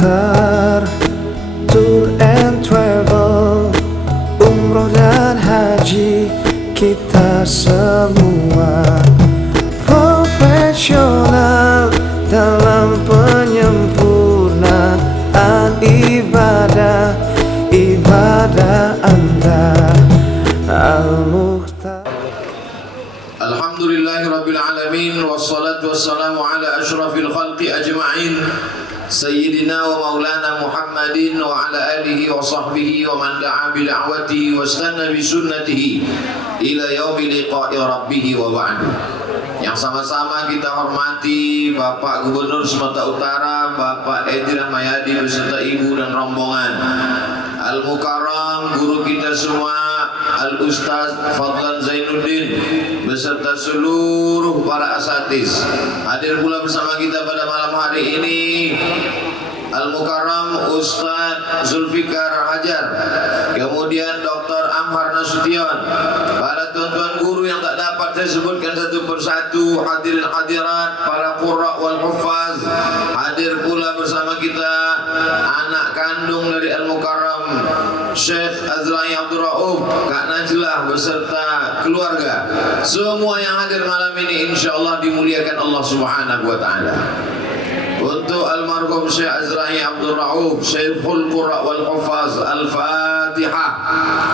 Al-Mukhtar Tour and Travel, umroh dan haji, kita semua profesional dalam penyempurnaan ibadah Anda. Al-Mukhtar. Alhamdulillahirabbil alamin, wassalatu wassalamu ala asyrafil khalqi ajma'in, sayyidina wa maulana Muhammadin wa ala alihi wa sahbihi wa man da'a bi da'watihi wa istanna bi sunnatihi ila yaumi liqa'i rabbih wa ba'du. Yang sama-sama kita hormati Bapak Gubernur Sumatera Utara, Bapak Edi Rahmayadi beserta Ibu dan rombongan, Al-Mukarram guru kita semua, Al-Ustaz Fadlan Zainuddin beserta seluruh para asatiz. Hadir pula bersama kita pada malam hari ini Al-Mukarram Ustaz Zulfikar Hajar, kemudian Dr. Amhar Nasution, para tuan-tuan guru yang tak dapat saya sebutkan satu persatu, hadirin hadirat, para qurra wal huffaz. Hadir pula bersama kita anak kandung dari Al-Mukarram, Syekh Azrai Abdul Rauf, Kak Najlah beserta keluarga. Semua yang hadir malam ini insyaallah dimuliakan Allah Subhanahu wa taala. Untuk almarhum Syekh Azrai Abdul Rauf, Syekhul Qurra wal Huffaz, Al-Fatihah.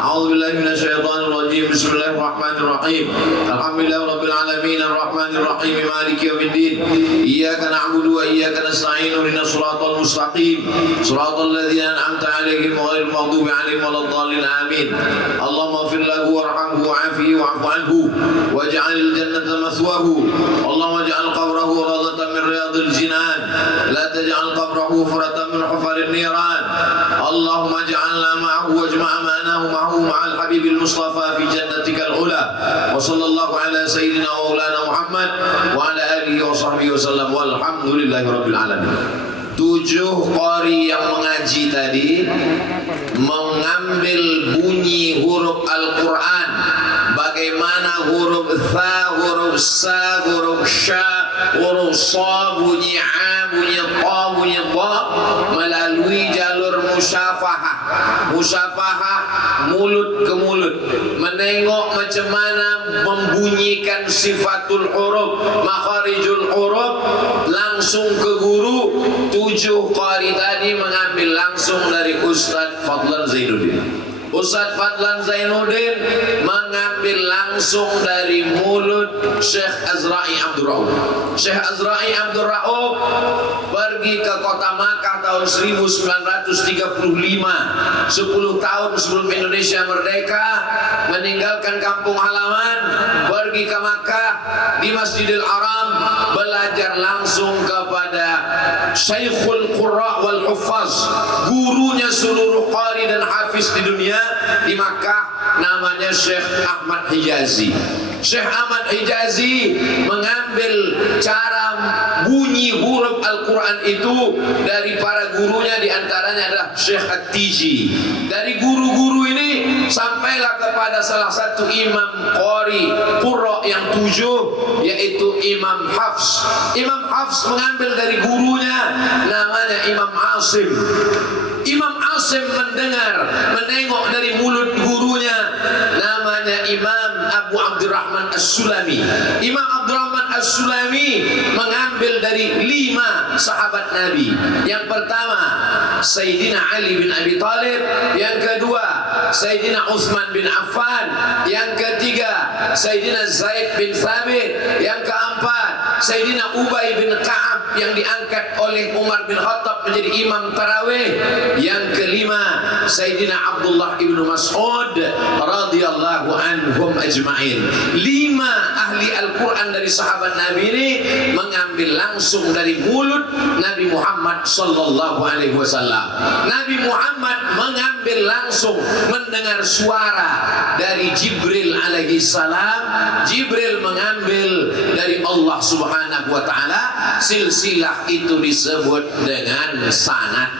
A'udzubillahi minasyaitonir rajim. Bismillahirrahmanirrahim. Alhamdulillahirabbil alamin, arrahmanir rahim, maliki yaumiddin. Iyyaka na'budu wa iyyaka nasta'in. Ihdinas siratal mustaqim, siratal ladzina an'amta 'alaihim ghairil maghdubi 'alaihim waladdallin. Amin. Allahumma ighfir lahu warhamhu wa'afihi wa'fu 'anhu waj'alil jannata mathwahu. Allahumma ij'al qabrahu rawdatan min riyadil jinan, la taj'al qabrahu hufratan min hufarin niran. Allahumma ij'alna ma'ahu wajma' amanahu ma'ahu ma'al habibil mustafa fi jannatikal ula. Wa sallallahu ala sayyidina wa maulana Muhammad wa ala alihi wa sahbihi wa sallam, walhamdulillahi rabbil alamin. 7 qari yang mengaji tadi mengambil bunyi huruf Al-Quran, bagaimana huruf tha, huruf sa, huruf sya, huruf sa, bunyi a, bunyi ta, bunyi ta, melalui jalur musyafahah. Musyafahah mulut ke mulut, menengok macam mana membunyikan sifatul huruf, makharijul huruf, langsung ke guru. 7 qari tadi mengambil langsung dari Ustaz Fadlan Zainuddin. Ustaz Fadlan Zainuddin mengambil langsung dari mulut Syekh Azrai Abdul Rauf. Syekh Azrai Abdul Rauf pergi ke kota Makkah tahun 1935, 10 tahun sebelum Indonesia merdeka, meninggalkan kampung halaman, pergi ke Makkah, di Masjidil Haram, belajar langsung kepada Syekhul Qurra wal Huffaz, gurunya seluruh qari dan hafiz di dunia di Makkah, namanya Syekh Ahmad Hijazi. Syekh Ahmad Hijazi mengambil cara bunyi huruf Al-Quran itu dari para gurunya, diantaranya adalah Syekh At-Tiji. Dari guru-guru ini sampailah kepada salah satu imam qari qurra yang 7, yaitu Imam Hafs. Imam Hafs mengambil dari gurunya, namanya Imam Asim. Imam Asim menengok dari mulut gurunya, namanya Imam Abu Abdurrahman As-Sulami. Imam Abdurrahman As-Sulami mengambil dari 5 sahabat Nabi. Yang pertama Sayyidina Ali bin Abi Thalib, yang kedua Sayyidina Utsman bin Affan, yang ketiga Sayyidina Zaid bin Thabit, yang keempat Sayyidina Ubay bin Ka'ab yang diangkat oleh Umar bin Khattab menjadi imam tarawih, yang kelima Sayyidina Abdullah ibnu Mas'ud radhiyallahu anhum ajma'in. 5 ahli Al-Quran dari sahabat Nabi ini mengambil langsung dari mulut Nabi Muhammad sallallahu alaihi wasallam. Nabi Muhammad mengambil langsung mendengar suara dari Jibril alaihi salam. Jibril mengambil dari Allah Subhanahu wa taala. Silsilah itu disebut dengan sanad.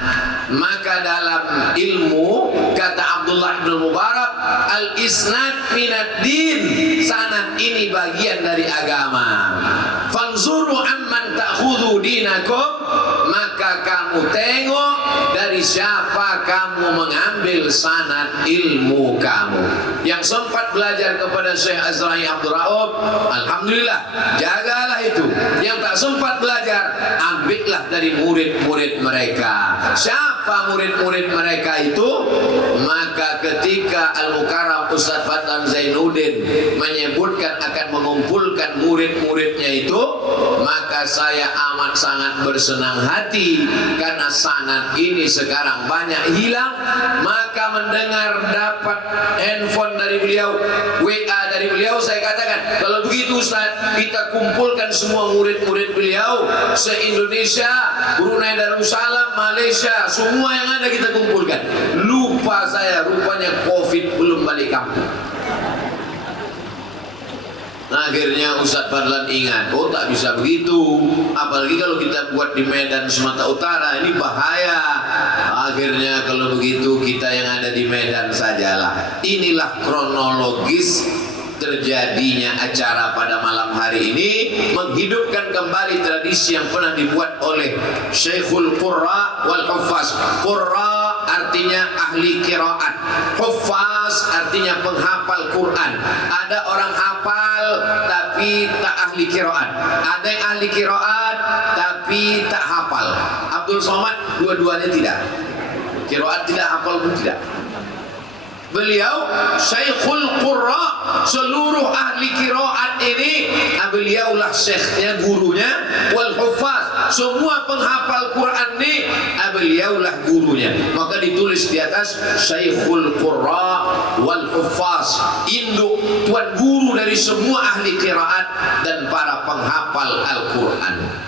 Maka dalam ilmu, kata Abdullah bin Mubarak, al-isnad minad din, sanad ini bagian dari agama. Fanzuru amman ta'khudhu dinakum, maka kamu tengok dari siapa kamu mengambil sanad ilmu kamu. Yang sempat belajar kepada Syekh Azra'i Abdul Raub, alhamdulillah, jagalah itu. Yang tak sempat belajar, ambillah dari murid-murid mereka. Siapa murid-murid mereka itu? Maka ketika Al-Mukarram Ustaz Fadlan Zainuddin menyebutkan akan mengumpulkan murid-muridnya itu, maka saya amat sangat bersenang hati karena sanad ini sekarang banyak hilang. Maka mendengar dapat handphone dari beliau, WA dari beliau, saya katakan, kalau begitu Ustaz, kita kumpulkan semua murid-murid beliau se-Indonesia, Brunei Darussalam, Malaysia, semua yang ada kita kumpulkan. Lupa saya, rupanya Covid belum balik kampung. Nah, akhirnya Ustaz Fadlan ingat, oh tak bisa begitu, apalagi kalau kita buat di Medan Sumatera Utara, ini bahaya. Akhirnya kalau begitu kita yang ada di Medan sajalah. Inilah kronologis terjadinya acara pada malam hari ini, menghidupkan kembali tradisi yang pernah dibuat oleh Syekhul Qurra wal Huffaz. Qurra artinya ahli qiraat, Huffaz artinya penghafal Quran. Ada orang hafal tapi tak ahli qiraat, ada yang ahli qiraat tapi tak hafal. Abdul Somad dua-duanya tidak, qiraat tidak, hafal pun tidak. Beliau Syekhul Qurra, seluruh ahli qiraat ini beliaulah syekhnya, gurunya. Wal Huffaz, semua penghafal Quran ini beliaulah gurunya. Maka ditulis di atas Syekhul Qurra wal Huffaz, induk tuan guru dari semua ahli qiraat dan para penghafal Al-Quran.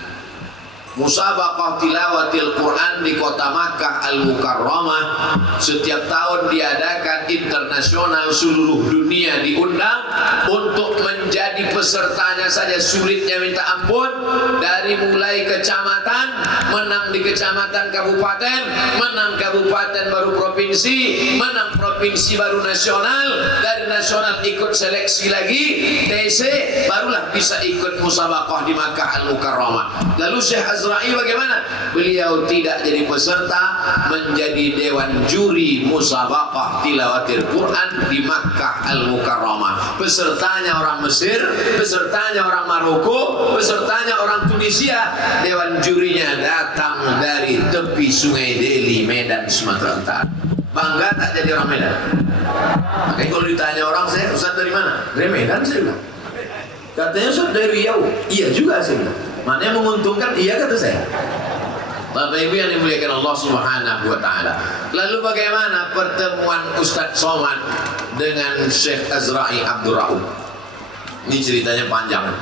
Musabaqah tilawatil Quran di kota Makkah Al-Mukarramah setiap tahun diadakan internasional, seluruh dunia diundang untuk menjadi pesertanya saja sulitnya minta ampun. Dari mulai kecamatan, menang di kecamatan kabupaten, menang kabupaten baru provinsi, menang provinsi baru nasional, dari nasional ikut seleksi lagi TC, barulah bisa ikut musabaqah di Makkah Al-Mukarramah. Lalu Syekh Azra'i bagaimana? Beliau tidak jadi peserta, menjadi dewan juri musabaqah tilawatil Quran di Makkah Al-Mukarramah. Pesertanya orang Mesir, pesertanya orang Maroko, pesertanya orang Tunisia. Dewan jurinya datang dari tepi Sungai Deli, Medan, Sumatera Utara. Bangga tak jadi orang Medan? Makanya kalau ditanya orang, saya Ustaz dari mana? Dari Medan, saya bilang. Katanya Ustaz dari Riau. Iya juga, saya bilang. Mana yang menguntungkan? Iya, kata saya. Bapak Ibu yang dimuliakan Allah Subhanahu wa taala. Lalu bagaimana pertemuan Ustaz Somad dengan Syekh Azra'i Abdul Raub? Ini ceritanya panjang.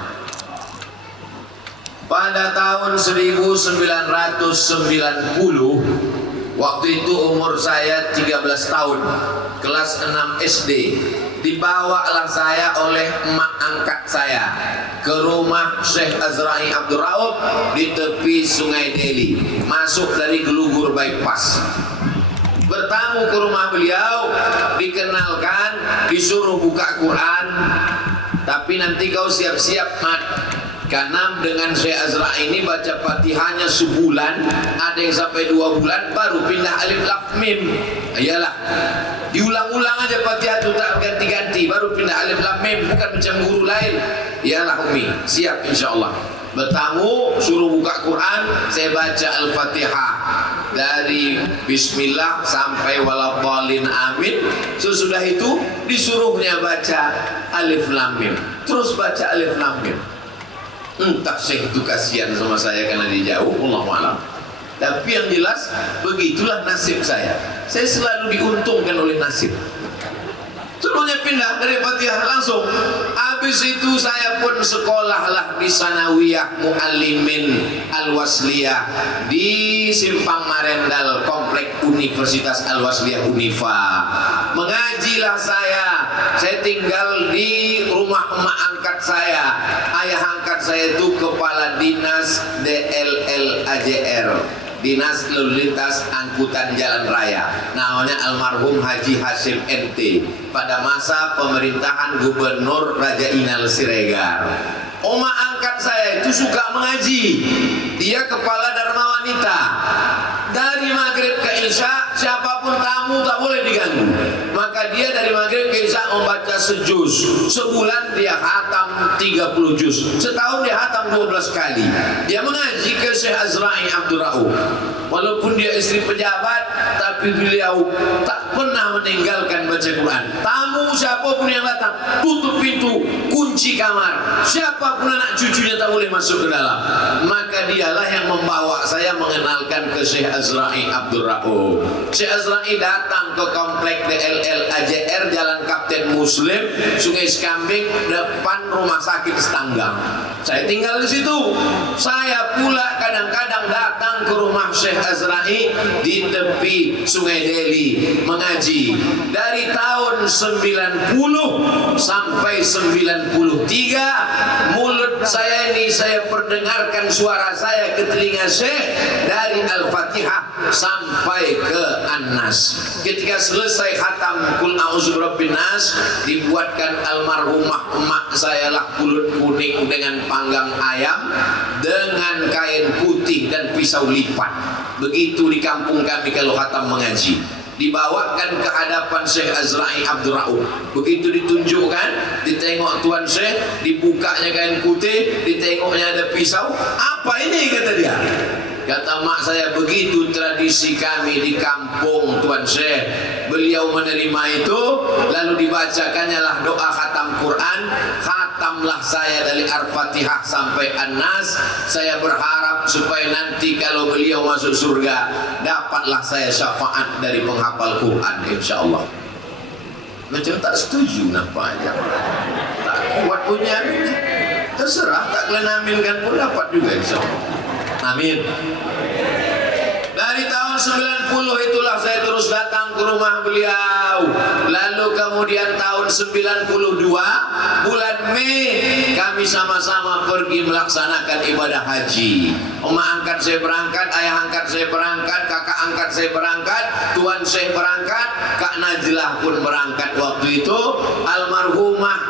Pada tahun 1990, waktu itu umur saya 13 tahun, kelas 6 SD. Dibawalah saya oleh emak angkat saya ke rumah Syekh Azra'i Abdul Raub di tepi Sungai Deli, masuk dari Gelugur Bypass. Bertamu ke rumah beliau, dikenalkan, disuruh buka Quran. Tapi nanti kau siap-siap, Mat, karena dengan Syekh Azra'i ini baca Fatihahnya sebulan, ada yang sampai 2 bulan baru pindah alif lam mim. Iyalah, diulang-ulang aja Fatihah itu, tak ganti-ganti, baru pindah alif lam mim, bukan macam guru lain. Iyalah Umi, siap insyaallah. Bertamu, suruh buka Quran, saya baca Al-Fatihah dari Bismillah sampai waladhdallin amin. Sesudah itu disuruhnya baca alif lam mim, terus baca alif lam mim. Entah Syekh itu kasihan sama saya karena dia jauh, Allahu a'lam. Tapi yang jelas begitulah nasib saya. Saya selalu diuntungkan oleh nasib. Semuanya pindah dari Fatihah langsung. Habis itu saya pun sekolahlah di Sanawiyah Muallimin Al-Wasliyah di Simpang Marendal, komplek Universitas Al-Wasliyah Unifa. Mengajilah saya. Saya tinggal di rumah emak angkat saya. Ayah angkat saya itu kepala dinas DLL AJR, Dinas Lalu Lintas Angkutan Jalan Raya, namanya almarhum Haji Hasyim NT, pada masa pemerintahan Gubernur Raja Inal Siregar. Oma angkat saya itu suka mengaji. Dia kepala Dharma wanita. Dari maghrib ke isya siapapun tamu tak boleh diganggu. Maka dia dari maghrib ke isya membaca sejuz. Sebulan dia khatam 30 juz. Setahun dia khatam 12 kali. Dia mengaji ke Syekh Azra'i Abdul Rauf. Walaupun dia istri pejabat, tapi beliau tak pernah meninggalkan baca Quran. Tamu siapapun yang datang, tutup pintu, kunci kamar. Siapapun anak cucunya tak boleh masuk ke dalam. Maka dialah yang membawa saya mengenalkan ke Syekh Azra'i Abdul Rauf. Syekh Azra'i datang ke komplek DLL AJR Jalan Kapten Muslim, Sungai Sekambing, depan rumah sakit Setanggang. Saya tinggal di situ. Saya pula kadang-kadang datang ke rumah Syekh Azra'i di tepi Sungai Deli mengaji. Dari tahun 90 sampai 93 mulut saya ini saya perdengarkan suara saya ke telinga Syekh dari Al-Fatihah sampai ke An-Nas. Ketika selesai khatam Qul a'udzu birabbin nas, dibuatkan almarhumah emak saya lah kulit kuning dengan panggang ayam dengan kain putih dan pisau lipat. Begitu di kampung kami kalau khatam mengaji. Dibawakan ke hadapan Syekh Azra'i Abdul Rauf. Begitu ditunjukkan, ditengok Tuan Syekh, dibukanya kain putih, ditengoknya ada pisau. Apa ini kata dia? Kata mak saya, begitu tradisi kami di kampung Tuan Syekh. Beliau menerima itu, lalu dibacakannya lah doa khatam Quran. Khatamlah saya dari Al-Fatihah sampai An-Nas. Saya berharap supaya nanti kalau beliau masuk surga, dapatlah saya syafaat dari penghafal Quran, insya Allah. Macam tak setuju nampaknya. Tak kuat punya ini. Terserah, tak kalian aminkan pun dapat juga, insya Allah. Amin. Dari tahun 90 itulah saya terus datang ke rumah beliau. Lalu kemudian tahun 92 bulan Mei kami sama-sama pergi melaksanakan ibadah haji. Emak angkat saya berangkat, ayah angkat saya berangkat, kakak angkat saya berangkat, Tuan Syekh berangkat, Kak Najlah pun berangkat waktu itu, almarhumah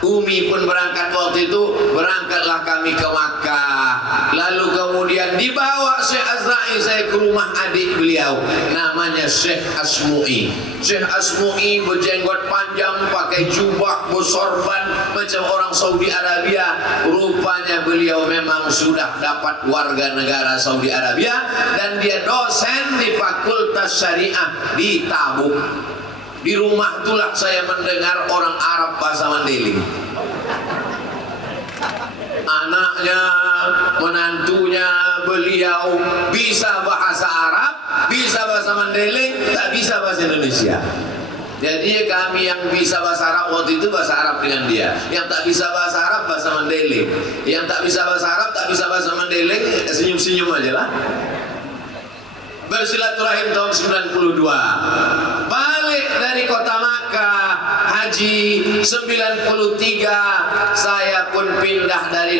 Umi pun berangkat waktu itu. Berangkatlah kami ke Makkah. Lalu kemudian dibawa Syekh Azra'i saya ke rumah adik beliau, namanya Syekh Asmu'i. Syekh Asmu'i berjenggot panjang, pakai jubah, bersorban macam orang Saudi Arabia. Rupanya beliau memang sudah dapat warga negara Saudi Arabia dan dia dosen di Fakultas Syariah di Tabuk. Di rumah itulah saya mendengar orang Arab bahasa Mandailing. Anaknya, menantunya beliau bisa bahasa Arab, bisa bahasa Mandailing, tak bisa bahasa Indonesia. Jadi kami yang bisa bahasa Arab waktu itu bahasa Arab dengan dia. Yang tak bisa bahasa Arab bahasa Mandailing. Yang tak bisa bahasa Arab, tak bisa bahasa Mandailing, senyum-senyum aja lah. Bersilaturahim tahun 92. Balik dari kota Makkah haji 93, saya pun pindah dari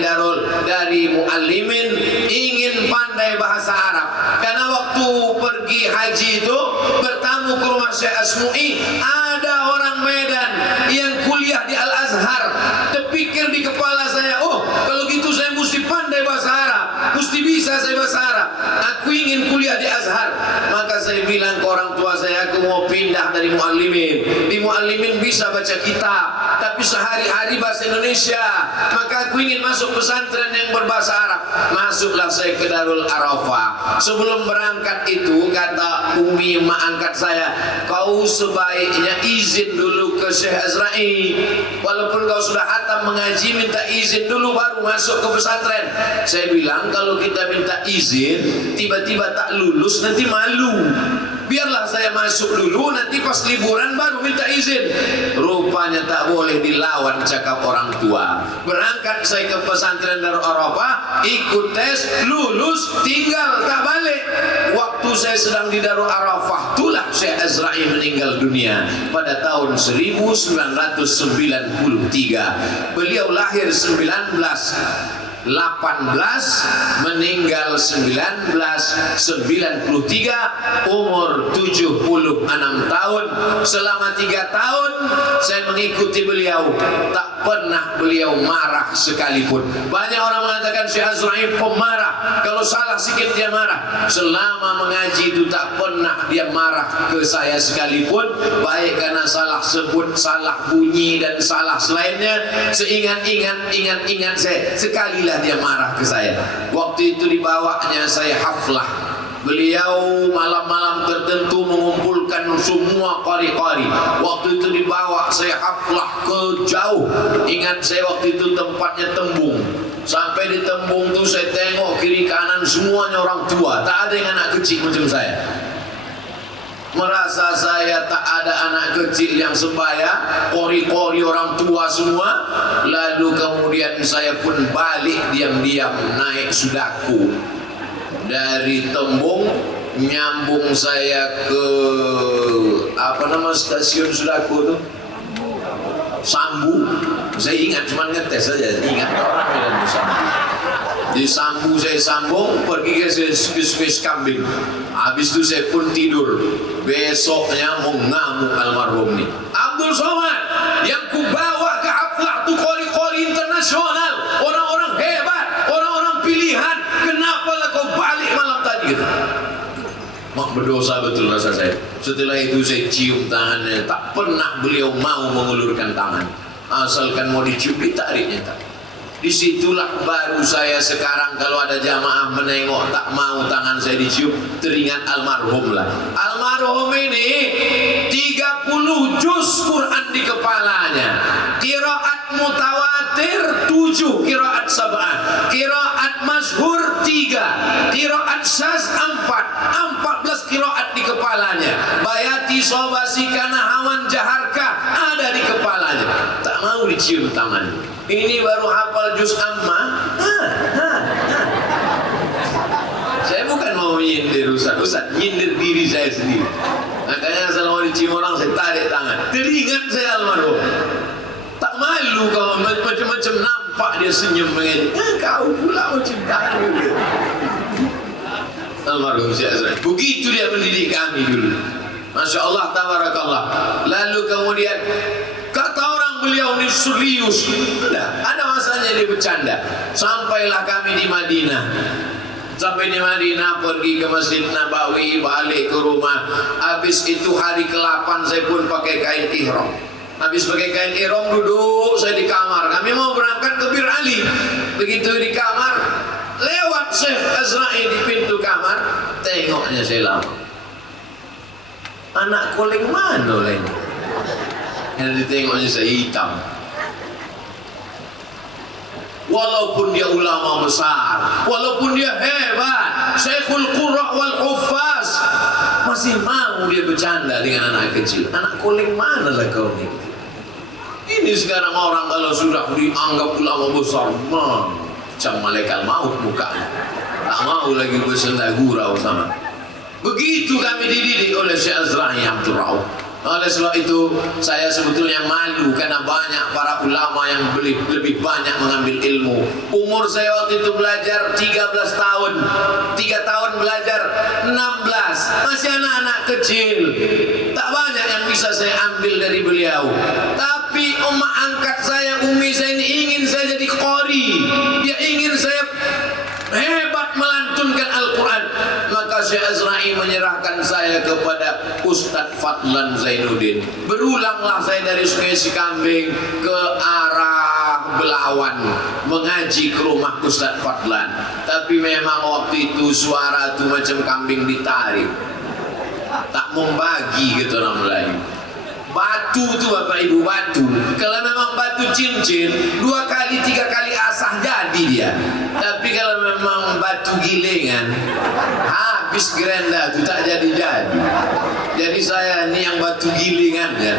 muallimin, ingin pandai bahasa Arab. Karena waktu pergi haji itu bertamu ke rumah Syekh Asmu'i, ada orang Medan yang kuliah di Al-Azhar. Terpikir di kepala saya, oh kalau gitu saya mesti pandai bahasa Arab, mesti bisa saya bahasa Arab. Aku ingin kuliah di Azhar. Maka saya bilang ke orang tua saya, aku mau pindah dari muallimin. Di muallimin bisa baca kitab, tapi sehari-hari bahasa Indonesia. Maka aku ingin masuk pesantren yang berbahasa Arab. Masuklah saya ke Darul Arafah. Sebelum berangkat itu kata Umi mak angkat saya, kau sebaiknya izin dulu ke Syekh Azra'i. Walaupun kau sudah khatam mengaji, minta izin dulu baru masuk ke pesantren. Saya bilang kalau kita minta izin tiba-tiba tak lulus nanti malu. Biarlah saya masuk dulu, nanti pas liburan baru minta izin. Rupanya tak boleh dilawan cakap orang tua. Berangkat saya ke pesantren Darul Arafah, ikut tes, lulus, tinggal tak balik. Waktu saya sedang di Darul Arafah, itulah Syekh Azra'i meninggal dunia pada tahun 1993. Beliau lahir 19 18, meninggal 1993, umur 76 tahun. Selama 3 tahun saya mengikuti beliau, tak pernah beliau marah sekalipun. Banyak orang mengatakan Syekh Azrail pemarah, kalau salah sedikit dia marah. Selama mengaji itu tak pernah dia marah ke saya sekalipun, baik karena salah sebut, salah bunyi dan salah selainnya. Ingat saya, sekalilah dia marah ke saya. Waktu itu dibawanya saya haflah. Beliau malam-malam tertentu mengumpulkan semua qari-qari. Waktu itu dibawa saya haflah ke jauh. Ingat saya waktu itu tempatnya Tembung. Sampai di Tembung itu saya tengok kiri kanan semuanya orang tua, tak ada yang anak kecil macam saya. Merasa saya tak ada anak kecil yang sebaya, kori-kori orang tua semua. Lalu kemudian saya pun balik diam-diam naik Sudaku. Dari Tembung nyambung saya ke apa nama stasiun Sudaku itu? Sambu. Saya ingat, cuma ngetes saja, ingat orang Medan di Sambu. Di Sambu saya sambung pergi ke Swiss Kambing. Habis itu saya pun tidur. Besoknya mau ngamuk almarhum nih Abdul Somad yang kubawa ke haflah tuh kori-kori internasional, orang-orang hebat, orang-orang pilihan. Kenapa lah kau balik malam tadi gitu? Mak berdosa betul rasa saya. Setelah itu saya cium tangannya, tak pernah beliau mau mengulurkan tangan. Asalkan mau dicium ditariknya tak. Disitulah baru saya sekarang kalau ada jamaah menengok tak mau tangan saya dicium, teringat almarhum lah. Almarhum ini 30 juz Quran di kepalanya, qiraat mutawatir 7, qiraat sab'ah, qiraat masyhur 3, qiraat syaz 4, 14 qiraat di kepalanya. Bayati sobasi kana hawan jaharka ada di kepalanya, tak mau dicium tangan. Ini baru hafal juz amma. Saya bukan mau nyindir Ustaz, nyindir diri saya sendiri. Makanya kalau mau dicium orang saya tarik tangan. Teringat saya almarhum. Tak malu kau macam-macam nampak dia senyum begini. Kau pula macam tangan gitu. Almarhum Syekh Azrail. Begitu dia mendidik kami dulu. Masya Allah, tabarakallah. Lalu kemudian kata orang beliau ini serius. Ada masanya dia bercanda. Sampailah kami di Madinah. Sampai di Madinah, pergi ke Masjid Nabawi, balik ke rumah. Habis itu hari ke-8 saya pun pakai kain ihram. Habis pakai kain ihram duduk saya di kamar. Kami mau berangkat ke Bir Ali. Begitu di kamar, lewat Syekh Azrail di pintu kamar, tengoknya saya lama. Anak koleng mana lain? Yang ditengoknya saya hitam. Walaupun dia ulama besar, walaupun dia hebat, Syekhul Qurra wal Huffaz, masih mau dia bercanda dengan anak kecil. Anak koleng mana lah kau ni? Ini sekarang orang kalau sudah dianggap ulama besar, macam malaikat maut mukanya. Tak mau lagi bersenda gurau sama. Begitu kami dididik oleh Syekh Azrail Abdul Rauf. Oleh sebab itu saya sebetulnya malu karena banyak para ulama yang lebih banyak mengambil ilmu. Umur saya waktu itu belajar 13 tahun, 3 tahun belajar 16, masih anak-anak kecil. Tak banyak yang bisa saya ambil dari beliau. Tapi emak angkat saya, umi saya ini ingin saya jadi qari. Dia ingin saya hebat melantunkan Al-Quran. Maka Syekh Azrail menyerahkan saya kepada Ustadz Fadlan Zainuddin. Berulanglah saya dari Sungai Cikambing ke arah Belawan mengaji ke rumah Ustadz Fadlan. Tapi memang waktu itu suara itu macam kambing ditarik, tak membagi gitu orang Melayu. Batu tu Bapak Ibu, batu. Kalau memang batu cincin 2 kali 3 kali asah jadi dia. Tapi kalau memang batu gilingan, habis gerenda tu tak jadi-jadi. Jadi saya ni yang batu gilingan ya,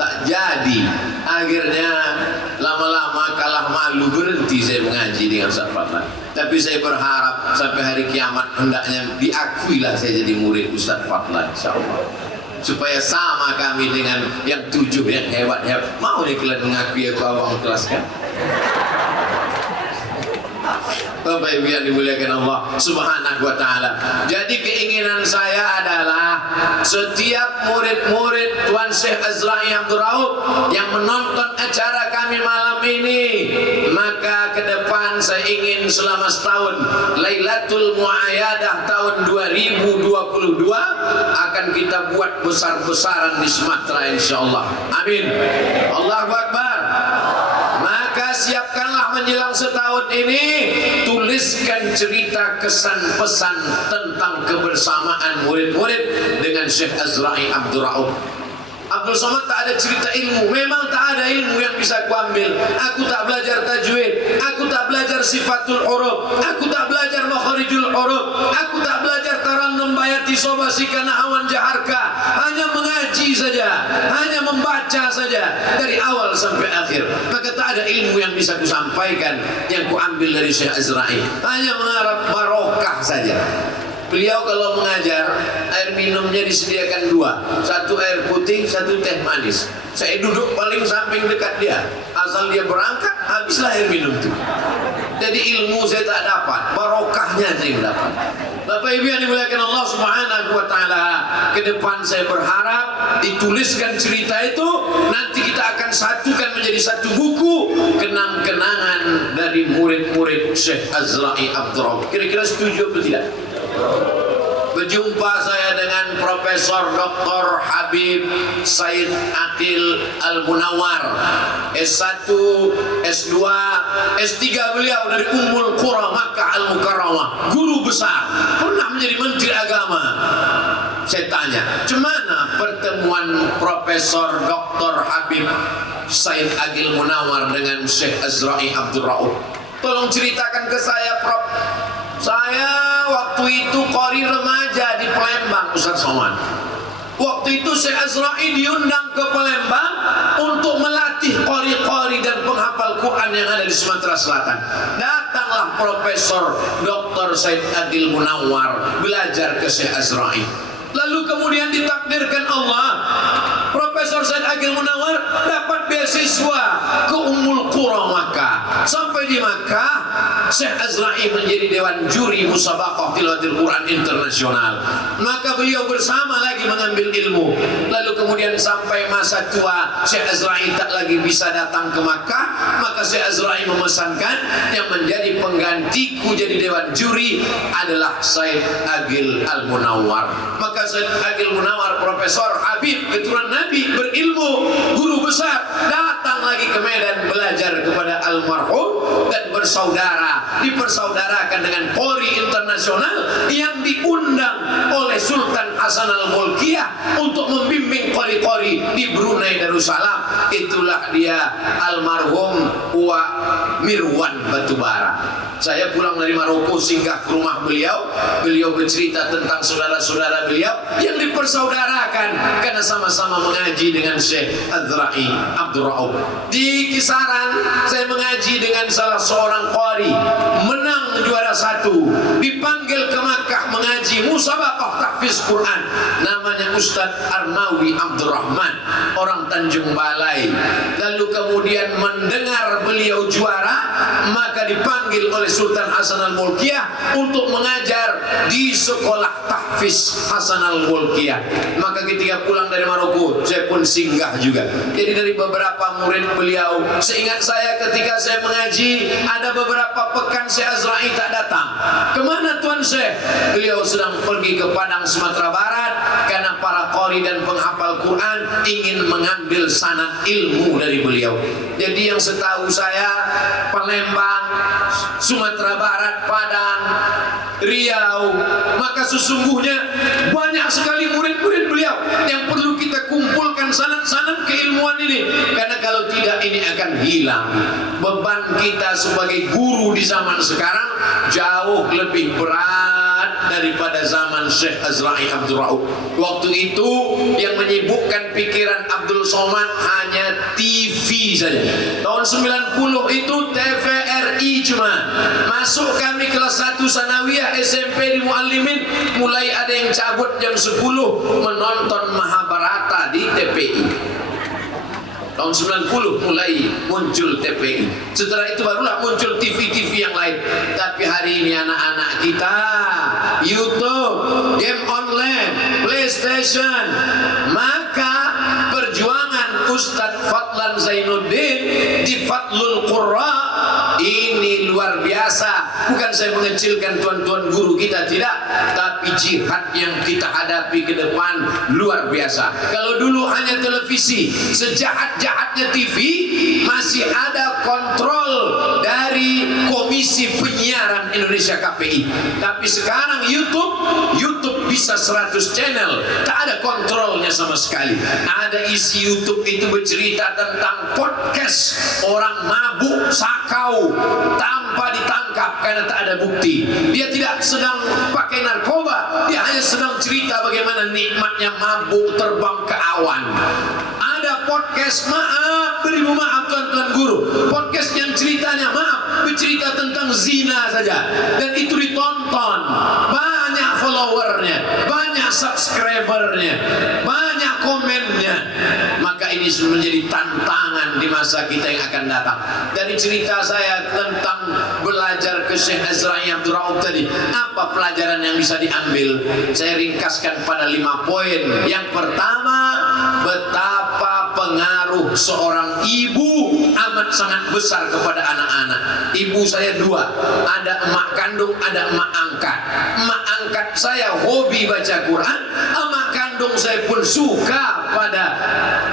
tak jadi. Akhirnya lama-lama kalah malu, berhenti saya mengaji dengan Ustaz Fadlan. Tapi saya berharap sampai hari kiamat hendaknya diakuilah saya jadi murid Ustaz Fadlan, insyaallah. Supaya sama kami dengan yang 7 yang hebat-hebat. Mau nih kalian mengakui aku abang kelas kan? Bapak Ibu yang dimuliakan Allah Subhanahu wa taala. Jadi keinginan saya adalah setiap murid-murid Tuan Syekh Azra'i Abdul Rauf yang menonton acara kami malam ini, maka ke depan saya ingin selama setahun Lailatul Muayyadah tahun 2022 akan kita buat besar-besaran di Sumatera insyaallah. Amin. Allahu Akbar. Maka siapkanlah menjelang setahun ini, tuliskan cerita kesan pesan tentang kebersamaan murid-murid dengan Syekh Azra'i Abdul Rauf. Abdul Somad tak ada cerita ilmu, memang tak ada ilmu yang bisa kuambil. Aku tak belajar tajwid, aku tak belajar sifatul huruf, aku tak belajar makharijul huruf, aku tak belajar tarannum bayati sobasika nahawan jaharka. Hanya mengaji saja, hanya membaca saja dari awal sampai akhir. Maka tak ada ilmu yang bisa kusampaikan yang kuambil dari Syekh Azra'i. Hanya mengharap barokah saja. Beliau kalau mengajar, air minumnya disediakan dua, satu air putih, satu teh manis. Saya duduk paling samping dekat dia, asal dia berangkat habislah air minum itu. Jadi ilmu saya tak dapat, barokahnya saya dapat. Bapak Ibu yang dimuliakan Allah Subhanahu wa taala, ke depan saya berharap dituliskan cerita itu, nanti kita akan satukan menjadi satu buku kenang-kenangan dari murid-murid Syekh Azra'i Abdul Rauf. Kira-kira setuju atau tidak? Berjumpa saya dengan Profesor Dr. Habib Said Aqil Al-Munawar, S1, S2, S3 beliau dari Ummul Qura Makkah Al-Mukarramah, guru besar, pernah menjadi Menteri Agama. Saya tanya, cemana pertemuan Profesor Dr. Habib Said Aqil Munawar dengan Syekh Azra'i Abdul Rauf? Tolong ceritakan ke saya, Prof. Saya waktu itu qori remaja di Palembang, Ustaz Somad. Waktu itu Syekh Azra'i diundang ke Palembang untuk melatih qori-qori dan penghafal Quran yang ada di Sumatera Selatan. Datanglah Profesor Dr. Said Aqil Munawar belajar ke Syekh Azra'i. Lalu kemudian ditakdirkan Allah, Profesor Said Aqil Munawar dapat beasiswa ke Ummul Qura Makkah. Sampai di Makkah, Syekh Azra'i menjadi dewan juri musabaqah tilawatil Quran internasional. Maka beliau bersama lagi mengambil ilmu. Lalu kemudian sampai masa tua, Syekh Azra'i tak lagi bisa datang ke Makkah. Maka Syekh Azra'i memesankan yang menjadi penggantiku jadi dewan juri adalah Said Aqil Al-Munawar. Maka Said Aqil Munawar, Profesor Habib, keturunan Nabi, berilmu, guru besar, datang lagi ke Medan belajar kepada almarhum dan bersaudara, dipersaudarakan dengan qori internasional yang diundang oleh Sultan Hasan Al-Bolkiah untuk membimbing qori-qori di Brunei Darussalam. Itulah dia almarhum Wa Mirwan Batubara. Saya pulang dari Maroko singgah ke rumah beliau. Beliau bercerita tentang saudara-saudara beliau yang dipersaudarakan karena sama-sama mengaji dengan Syekh Azra'i Abdul Rauf. Di kisaran saya mengaji dengan salah seorang qari, menang juara 1, dipanggil ke Makkah mengaji musabaqah tahfiz Quran. Namanya Ustadz Arnawi Abdurrahman, orang Tanjung Balai. Lalu kemudian mendengar beliau juara, maka dipanggil oleh Sultan Hasan Al-Bolkiah untuk mengajar di sekolah tahfiz Hasan Al-Bolkiah. Maka ketika pulang dari Maroko, saya pun singgah juga. Jadi dari beberapa murid beliau, seingat saya ketika saya mengaji, ada beberapa pekan Syekh Azra'i tak datang. Kemana Tuan Syekh? Beliau sedang pergi ke Padang, Sumatera Barat, karena para qori dan penghafal Quran ingin mengambil sanad ilmu dari beliau. Jadi yang setahu saya, Palembang, Sumatera Barat, Padang, Riau, maka sesungguhnya banyak sekali murid-murid beliau yang perlu kita kumpulkan sanad-sanad keilmuan ini, karena kalau tidak ini akan hilang. Beban kita sebagai guru di zaman sekarang jauh lebih berat daripada zaman Syekh Azra'i Abdul Rauf. Waktu itu yang menyibukkan pikiran Abdul Somad hanya TV saja. Tahun 90 itu TVRI cuma. Masuk kami kelas 1 sanawiyah SMP di Muallimin, mulai ada yang cabut jam 10 menonton Mahabharata di TPI. Tahun 90 mulai muncul TPI. Setelah itu barulah muncul TV-TV yang lain. Tapi hari ini anak-anak kita YouTube, game online, PlayStation. Maka perjuangan Ustadz Fadlan Zainuddin di Fadlul Qurra ini luar biasa. Bukan saya mengecilkan tuan-tuan guru kita, tidak. Tapi jihad yang kita hadapi ke depan luar biasa. Kalau dulu hanya televisi, sejahat-jahatnya TV, masih ada kontrol dari Komisi Penyiaran Indonesia KPI. Tapi sekarang YouTube bisa 100 channel, tak ada kontrolnya sama sekali. Ada isi YouTube itu bercerita tentang podcast orang mabuk sakau tanpa ditangkap karena tak ada bukti. Dia tidak sedang pakai narkoba, dia hanya sedang cerita bagaimana nikmatnya mabuk terbang ke awan. Ada podcast, maaf, beribu maaf tuan-tuan guru, podcast yang ceritanya maaf, bercerita tentang zina saja, dan itu ditonton, banyak followernya, banyak subscribernya, banyak komennya. Maka ini menjadi tantangan di masa kita yang akan datang. Dari cerita saya tentang belajar ke Syekh Azra'i Abdul Rauf tadi, apa pelajaran yang bisa diambil? Saya ringkaskan pada 5 poin. Yang pertama, betapa pengaruh seorang ibu amat sangat besar kepada anak-anak. Ibu saya 2, ada emak kandung, ada emak angkat. Emak angkat saya hobi baca Quran, emak kandung saya pun suka pada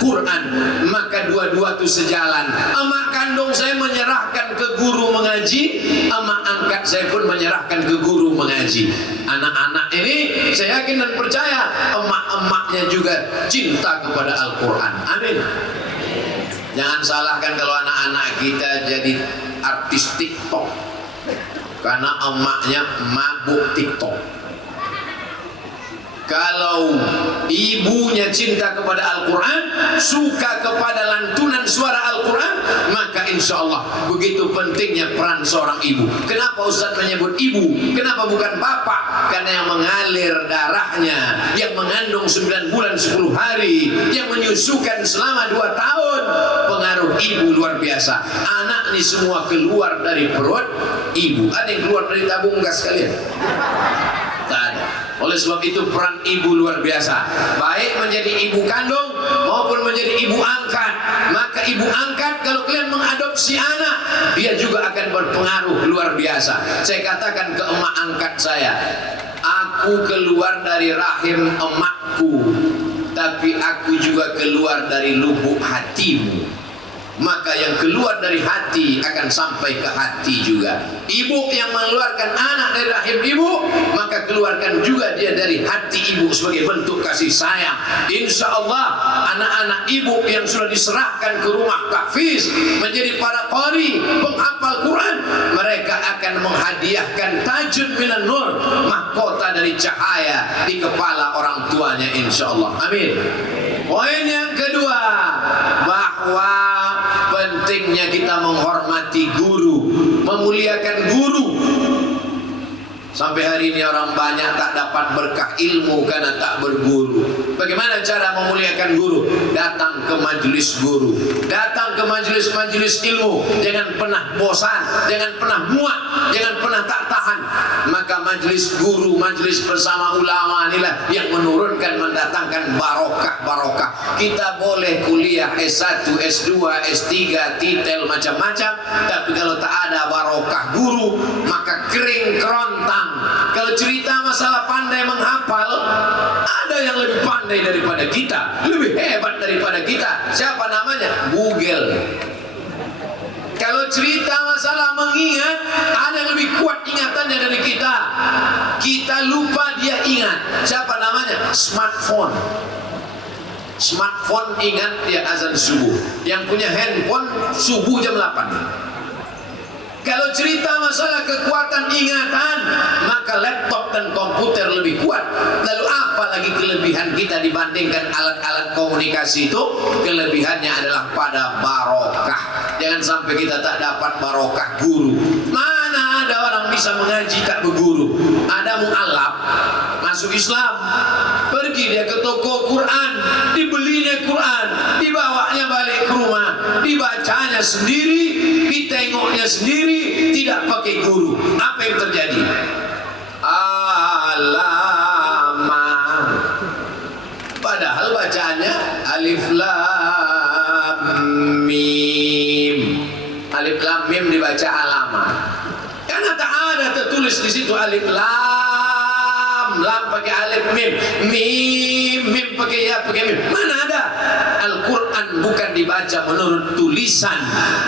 Quran. Maka dua-dua itu sejalan. Emak kandung saya menyerahkan ke guru mengaji, emak angkat saya pun menyerahkan ke guru mengaji. Anak-anak ini saya yakin dan percaya emak-emaknya juga cinta kepada Al-Quran. Amin. Jangan salahkan kalau anak-anak kita jadi artis TikTok karena emaknya mabuk TikTok. Kalau ibunya cinta kepada Al-Quran, suka kepada lantunan suara Al-Quran, maka insya Allah begitu pentingnya peran seorang ibu. Kenapa Ustaz menyebut ibu? Kenapa bukan bapak? Karena yang mengalir darahnya, yang mengandung 9 bulan 10 hari, yang menyusukan selama 2 tahun, pengaruh ibu luar biasa. Anak ini semua keluar dari perut ibu. Ada yang keluar dari tabung gas kalian? Tak ada. Oleh sebab itu peran ibu luar biasa, baik menjadi ibu kandung maupun menjadi ibu angkat. Maka ibu angkat kalau kalian mengadopsi anak, dia juga akan berpengaruh luar biasa. Saya katakan ke emak angkat saya, aku keluar dari rahim emakku, tapi aku juga keluar dari lubuk hatimu. Maka yang keluar dari hati akan sampai ke hati juga. Ibu yang mengeluarkan anak dari rahim ibu, maka keluarkan juga dia dari hati ibu sebagai bentuk kasih sayang. Insya Allah anak-anak ibu yang sudah diserahkan ke rumah tahfiz menjadi para qari, penghafal Quran, mereka akan menghadiahkan tajun minan nur, mahkota dari cahaya di kepala orang tuanya insya Allah. Amin. Poin yang kedua, bahwa pentingnya kita menghormati guru, memuliakan guru. Sampai hari ini orang banyak tak dapat berkah ilmu karena tak berguru. Bagaimana cara memuliakan guru? Datang ke majelis guru, datang ke majelis-majelis ilmu. Jangan pernah bosan, jangan pernah muak, jangan pernah tak tahan. Maka majelis guru, majelis bersama ulama inilah yang menurunkan, mendatangkan barokah. Kita boleh kuliah S1, S2, S3, titel macam-macam, tapi kalau tak ada barokah guru, maka kering kerontang. Kalau cerita masalah pandai menghafal, ada yang lebih pandai daripada kita, lebih hebat daripada kita. Siapa namanya? Google. Kalau cerita masalah mengingat, ada yang lebih kuat ingatannya dari kita. Kita lupa, dia ingat. Siapa namanya? Smartphone. Smartphone ingat dia azan subuh. Yang punya handphone subuh jam 8. Kalau cerita masalah kekuatan ingatan, maka laptop dan komputer lebih kuat. Lalu apa lagi kelebihan kita dibandingkan alat-alat komunikasi itu? Kelebihannya adalah pada barokah. Jangan sampai kita tak dapat barokah guru. Mana ada orang bisa mengaji tak berguru? Ada mu'alaf masuk Islam, pergi dia ke toko Quran, dibelinya Quran, dibawanya balik ke rumah. bacanya sendiri, ditengoknya sendiri, tidak pakai guru. Apa yang terjadi? Alaman. Padahal bacaannya alif lam mim. Alif lam mim dibaca alaman. Karena tak ada tertulis di situ alif lam, lam pakai alif mim, mim pakai ya pakai mim. Mana ada? Al-Quran bukan dibaca menurut tulisan,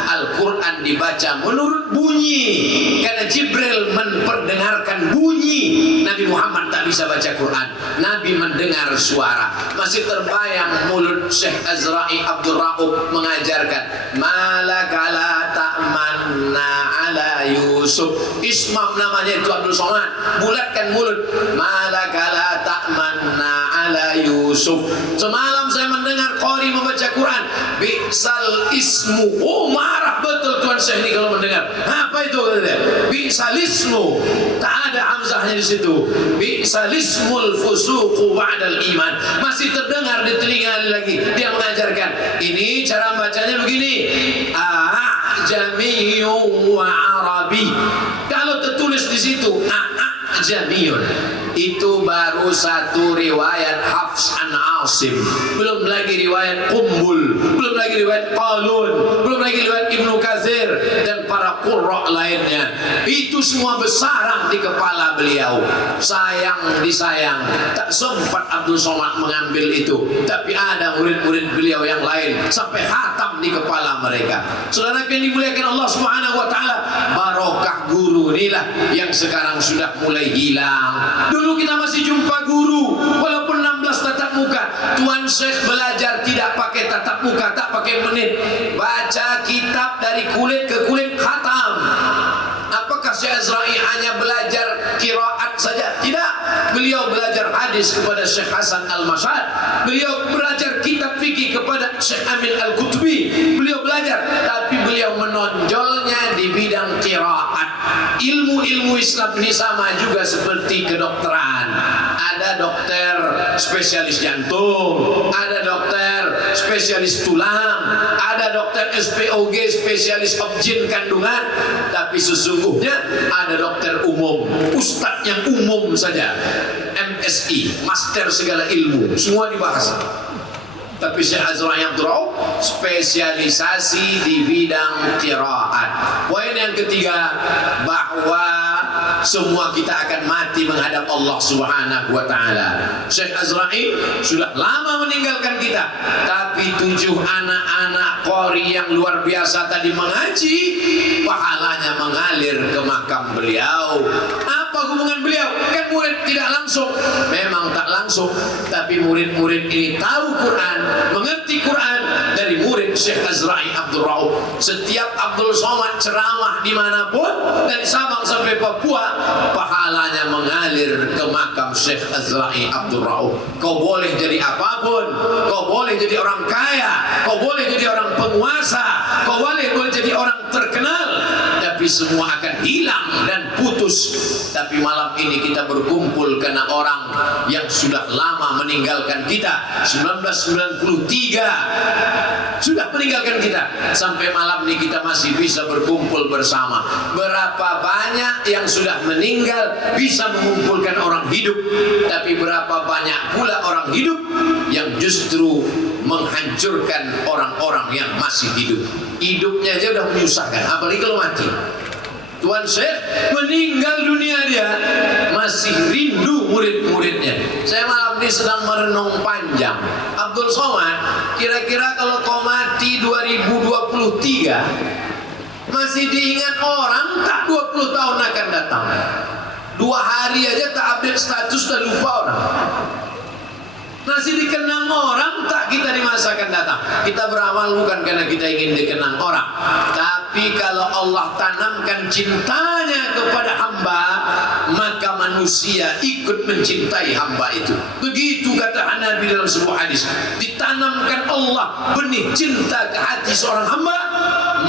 Al-Quran dibaca menurut bunyi. Karena Jibril memperdengarkan bunyi, Nabi Muhammad tak bisa baca Quran. Nabi mendengar suara. Masih terbayang mulut Syekh Azra'i Abdul Raub mengajarkan, malakala ta'manna ala Yusuf. Ismam namanya itu Abdul Somad. Bulatkan mulut, malakala ta'manna ala Yusuf. Semalam saya mendengar Qori membaca Quran, bi'sal ismu. Oh, marah betul Tuan Syekh ini kalau mendengar. Apa itu katanya? Bi'sal ismu. Tak ada hamzahnya di situ. Bi'sal ismul fusuqu ba'dal iman. Masih terdengar di telinga lagi. Dia mengajarkan, ini cara bacanya begini. A'jamiyun wa arabi. Kalau tertulis di situ a'jamiyun, itu baru satu riwayat Hafs an Asim, belum lagi riwayat Qumbul, belum lagi riwayat Qalun, belum lagi riwayat Ibnu Katsir dan para qurra lainnya. Itu semua bersarang di kepala beliau. Sayang disayang, tak sempat Abdul Somad mengambil itu, tapi ada murid-murid beliau yang lain sampai khatam di kepala mereka. Saudara yang dimuliakan Allah Subhanahu wa taala, barokah guru inilah yang sekarang sudah mulai hilang. Dulu kita masih jumpa guru, walaupun 16 tatap muka. Tuan Syekh belajar tidak pakai tatap muka, tak pakai menit. Baca kitab dari kulit ke kulit, khatam. Apakah Syekh Azra'i hanya belajar qiraat saja? Tidak. Beliau belajar hadis kepada Syekh Hasan Al-Mashad. Beliau belajar kitab fikih kepada Syekh Amin Al-Qutbi. Beliau belajar, tapi beliau menonjolnya di bidang qiraat. Ilmu-ilmu Islam ini sama juga seperti kedokteran. Ada dokter spesialis jantung, ada dokter spesialis tulang, ada dokter SPOG spesialis objin kandungan. Tapi sesungguhnya ada dokter umum, ustadz yang umum saja, MSI, master segala ilmu, semua dibahas. Tapi Syekh Azra'i Abdul Raub spesialisasi di bidang qiraat. Poin yang ketiga, bahwa semua kita akan mati menghadap Allah Subhanahu wa taala. Syekh Azra'i sudah lama meninggalkan kita, tapi 7 anak-anak qori yang luar biasa tadi mengaji, pahalanya mengalir ke makam beliau. Apa hubungan beliau? Kan murid tidak langsung, memang tak langsung, tapi murid-murid ini tahu Quran, mengerti Quran dari murid Syekh Azra'i Abdul Raub. Setiap Abdul Somad ceramah dimanapun, dari Sabang sampai Papua, pahalanya mengalir ke makam Syekh Azra'i Abdul Raub. Kau boleh jadi apapun, kau boleh jadi orang kaya, kau boleh jadi orang penguasa, kau boleh jadi orang terkenal, tapi semua akan hilang dan putus. Tapi malam ini kita berkumpul karena orang yang sudah lama meninggalkan kita. 1993 sudah meninggalkan kita. Sampai malam ini kita masih bisa berkumpul bersama. Berapa banyak yang sudah meninggal bisa mengumpulkan orang hidup, tapi berapa banyak pula orang hidup yang justru menghancurkan orang-orang yang masih hidup. Hidupnya aja udah menyusahkan, apalagi kalau mati. Tuan Syekh meninggal dunia, dia masih rindu murid-muridnya. Saya malam ini sedang merenung panjang. Abdul Somad, kira-kira kalau kau mati 2023 masih diingat orang tak 20 tahun akan datang? 2 hari aja tak update status, dah lupa orang. Masih dikenang orang tak kita di masa akan datang. Kita beramal bukan karena kita ingin dikenang orang, tapi kalau Allah tanamkan cintanya kepada hamba, maka manusia ikut mencintai hamba itu. Begitu kata Nabi dalam sebuah hadis, ditanamkan Allah benih cinta ke hati seorang hamba,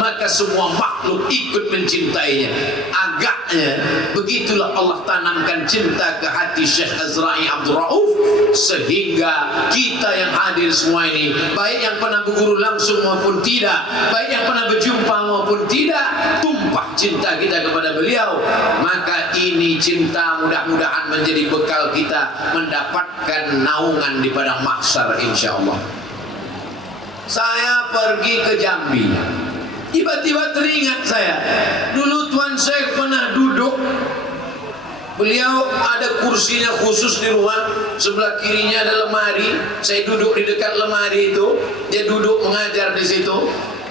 maka semua makhluk ikut mencintainya. Agaknya begitulah Allah tanamkan cinta ke hati Syekh Azra'i Abdul Rauf. sehingga kita yang hadir semua ini, baik yang pernah berguru langsung maupun tidak, baik yang pernah berjumpa maupun tidak, tumpah cinta kita kepada beliau. Maka ini cinta mudah-mudahan menjadi bekal kita mendapatkan naungan di padang mahsyar insyaallah. Saya pergi ke Jambi, tiba-tiba teringat saya, dulu Tuan Syekh pernah duduk. Beliau ada kursinya khusus di rumah, sebelah kirinya ada lemari. Saya duduk di dekat lemari itu, dia duduk mengajar di situ.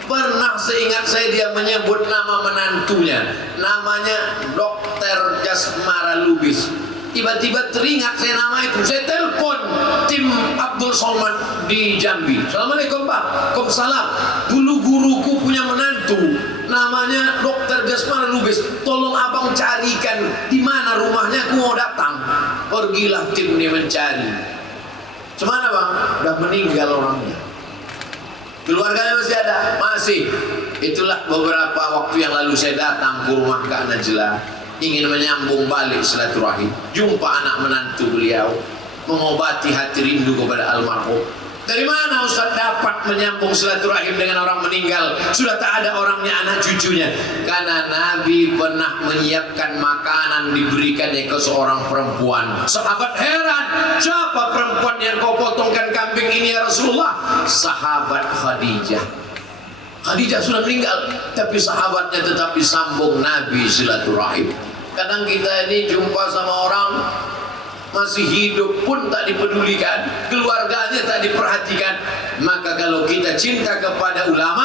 Pernah seingat saya dia menyebut nama menantunya, namanya Dr. Jasmara Lubis. Tiba-tiba teringat saya nama itu. Saya telepon tim Abdul Somad di Jambi. Assalamualaikum Pak. Waalaikumsalam. Dulu guruku punya menantu, namanya Dr. Jasmara Lubis. Tolong abang carikan di mana rumahnya, aku mau datang. Pergilah tim ini mencari. Cuman bang, udah meninggal orangnya. Keluarganya masih ada? Masih. Itulah beberapa waktu yang lalu saya datang ke rumah Kak Najla, ingin menyambung balik silaturahim, jumpa anak menantu beliau, mengobati hati rindu kepada almarhum. Dari mana Ustaz dapat menyambung silaturahim dengan orang meninggal? Sudah tak ada orangnya, anak cucunya. Karena Nabi pernah menyiapkan makanan diberikannya ke seorang perempuan. Sahabat heran, siapa perempuan yang kau potongkan kambing ini ya Rasulullah? Sahabat Khadijah. Khadijah sudah meninggal, tapi sahabatnya tetap disambung Nabi silaturahim. Kadang kita ini jumpa sama orang masih hidup pun tak dipedulikan, keluarganya tak diperhatikan. Maka kalau kita cinta kepada ulama,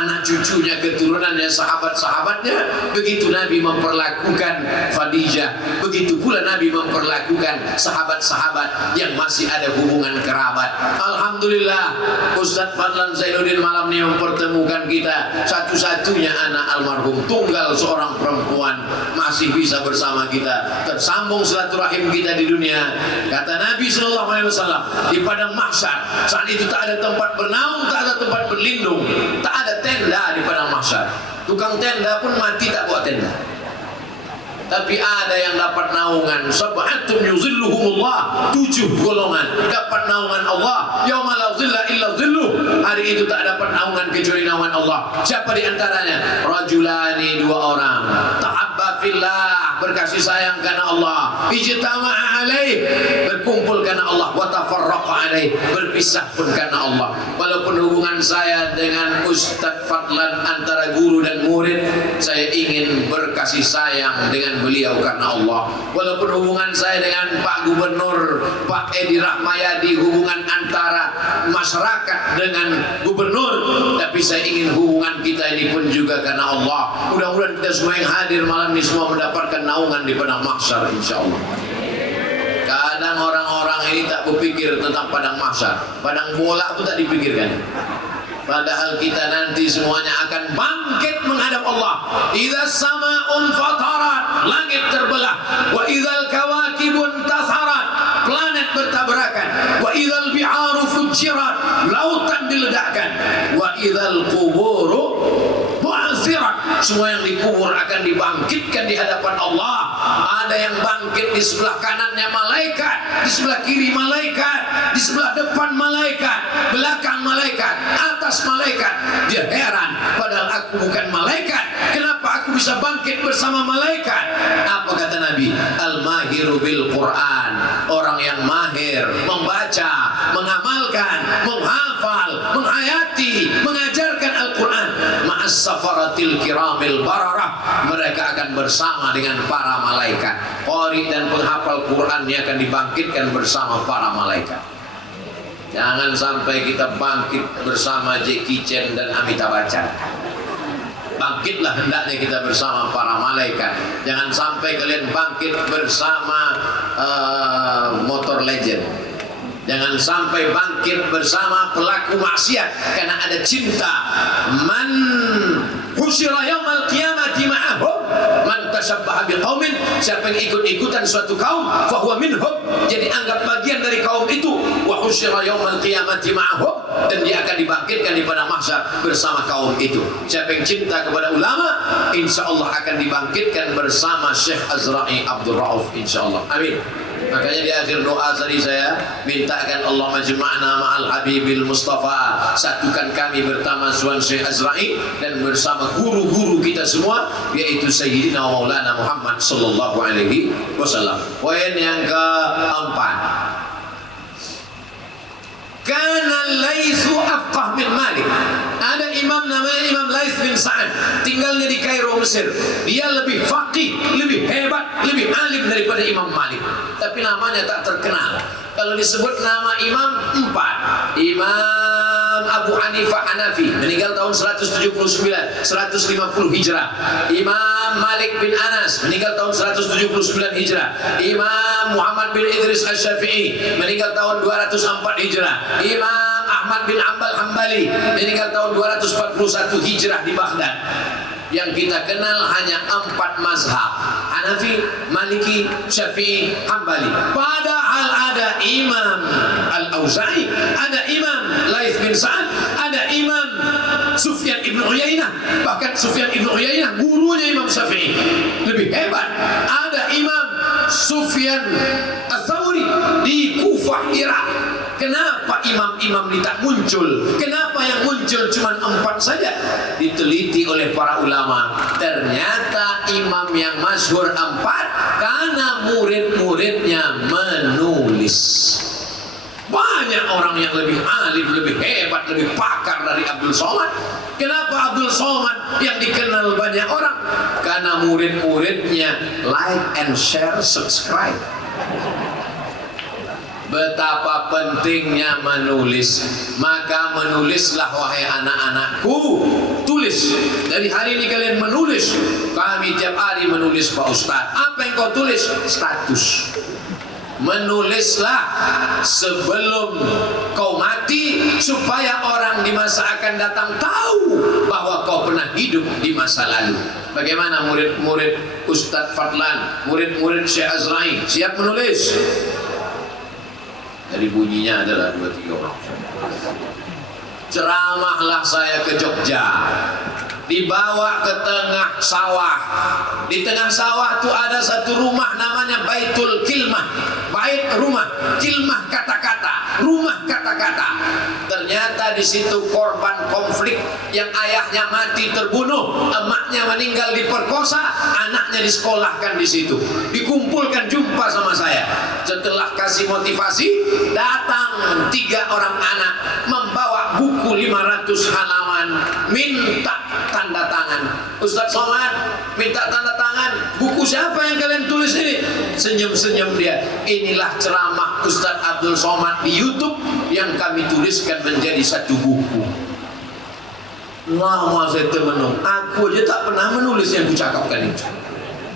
anak cucunya, keturunannya, sahabat-sahabatnya, begitu Nabi memperlakukan Khadijah, begitu pula Nabi memperlakukan sahabat-sahabat yang masih ada hubungan kerabat. Alhamdulillah, Ustaz Fadlan Zainuddin malam ini mempertemukan kita. Satu-satunya anak almarhum tunggal seorang perempuan masih bisa bersama kita, tersambung silaturahim kita di dunia. Kata Nabi SAW, di padang mahsyar saat itu tak ada tempat bernaung, tak ada tempat berlindung, tak ada tenda di padang mahsyar. Tukang tenda pun mati tak buat tenda. Tapi ada yang dapat naungan. Sab'atun yuzilluhumullah, 7 golongan dapat naungan Allah. Yauma la zilla illa zilluh, hari itu tak dapat naungan kecuali naungan Allah. Siapa di antaranya? Rajulani, 2 orang. Tahabba fillah, berkasih sayang karena Allah. Ijtama'a alaih, berkumpul karena Allah. Wa tafarraqa alaih, berpisah pun karena Allah. Walaupun hubungan saya dengan Ustaz Fadlan antara guru dan murid, saya ingin berkasih sayang dengan beliau karena Allah. Walaupun hubungan saya dengan Pak Gubernur, Pak Edi Rahmayadi, hubungan antara masyarakat dengan gubernur, tapi saya ingin hubungan kita ini pun juga karena Allah. Mudah-mudahan kita semua yang hadir malam ini semua mendapatkan naungan di padang mahsyar insyaallah. Kadang orang-orang ini tak berpikir tentang padang mahsyar, padang bola itu tak dipikirkan. Padahal kita nanti semuanya akan bangkit menghadap Allah. Idza sama'un fatarat, langit terbelah. Wa idzal kawakibun tasarat, planet bertabrakan. Wa idzal bi'aru fujirat, lautan diledakkan. Wa idzal quburu bu'asirat, semua yang dikubur akan dibangkitkan di hadapan Allah. Ada yang bangkit di sebelah kanannya malaikat, di sebelah kiri malaikat, di sebelah depan malaikat, belakang malaikat, atas malaikat. Dia heran, padahal aku bukan malaikat, kenapa aku bisa bangkit bersama malaikat? Apa kata Nabi? Al-mahiru bil Quran, orang yang mahir membaca, mengamalkan, menghafal, menghayati, mengajarkan Al-Quran. Ma'as safaratil kiramil bararah, mereka akan bersama dengan para malaikat. Qari dan penghafal Quran yang akan dibangkitkan bersama para malaikat. Jangan sampai kita bangkit bersama Jackie Chan dan Amitabh Bachchan. Bangkitlah hendaknya kita bersama para malaikat. Jangan sampai kalian bangkit bersama motor legend. Jangan sampai bangkit bersama pelaku maksiat karena ada cinta. Man husyira yaumal qiyamati ma'ahum man tashabbaha biqaumin, siapa yang ikut-ikutan suatu kaum fahuwa minhum, jadi anggap bagian dari kaum itu. Wa husyira yaumal qiyamati ma'ahum, dan dia akan dibangkitkan di padang mahsyar bersama kaum itu. Siapa yang cinta kepada ulama, insyaallah akan dibangkitkan bersama Syekh Azra'i Abdul Rauf insyaallah. Amin. Makanya di akhir doa tadi saya mintakan Allah majma'na ma'al habibil mustafa, satukan kami bersama Tuan Syekh Azra'i dan bersama guru-guru kita semua, yaitu Sayyidina Maulana Muhammad sallallahu alaihi wasallam. Poin yang keempat, kana Laitsu afqah min Malik. Ada imam namanya Imam Laits bin Sa'ad, tinggalnya di Kairo, Mesir. Dia lebih faqih, lebih hebat, lebih alim daripada Imam Malik, tapi namanya tak terkenal. Kalau disebut nama imam, 4. Imam Abu Hanifah Hanafi, meninggal tahun 179, 150 Hijrah. Imam Malik bin Anas, meninggal tahun 179 Hijrah. Imam Muhammad bin Idris Asy-Syafi'i, meninggal tahun 204 Hijrah. Imam Ahmad bin Ambal Hambali, meninggal tahun 241 Hijrah di Baghdad. Yang kita kenal hanya 4 mazhab, Hanafi, Maliki, Syafi'i, Hambali. Padahal ada Imam Al-Auza'i, ada Imam Laits bin Sa'ad, ada Imam Sufyan ibn Uyainah. Bahkan Sufyan ibn Uyainah gurunya Imam Syafi'i, lebih hebat. Ada Imam Sufyan Ats-Tsauri di Kufah, Irak. Kenapa imam-imam ini tak muncul? Kenapa yang muncul cuma 4 saja? Diteliti oleh para ulama, ternyata imam yang masyhur 4 karena murid-muridnya menulis. Banyak orang yang lebih alim, lebih hebat, lebih pakar dari Abdul Somad. Kenapa Abdul Somad yang dikenal banyak orang? Karena murid-muridnya like and share, subscribe. Betapa pentingnya menulis. Maka menulislah wahai anak-anakku. Tulis. Dari hari ini kalian menulis. Kami tiap hari menulis Pak Ustaz. Apa yang kau tulis? Status. Menulislah sebelum kau mati, supaya orang di masa akan datang tahu bahwa kau pernah hidup di masa lalu. Bagaimana murid-murid Ustaz Fadlan, murid-murid Syekh Azra'i siap menulis? Dari bunyinya adalah 2-3 orang. Ceramahlah saya ke Jogja, dibawa ke tengah sawah. Di tengah sawah itu ada satu rumah namanya Baitul Kilmah. Bait rumah, kilmah kata-kata, rumah kata-kata. Ternyata di situ korban konflik yang ayahnya mati terbunuh, emaknya meninggal diperkosa, anaknya disekolahkan di situ. Dikumpulkan jumpa sama saya. Setelah kasih motivasi, datang 3 orang anak membawa buku 500 halaman, minta tanda tangan. Ustaz Somad minta tanda tangan. Buku siapa yang kalian tulis ini? Senyum-senyum dia. Inilah ceramah Ustaz Abdul Somad di YouTube yang kami tuliskan menjadi satu buku. Lama saya termenung. Aku aja tak pernah menulis yang kucakapkan itu.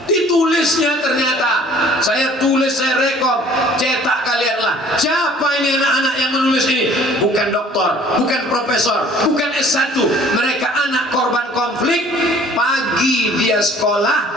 Ditulisnya ternyata. Saya tulis, saya rekom, cetak kalianlah. Siapa ini anak-anak yang menulis ini? Bukan doktor, bukan profesor, bukan S1. Mereka anak korban konflik. Pagi dia sekolah,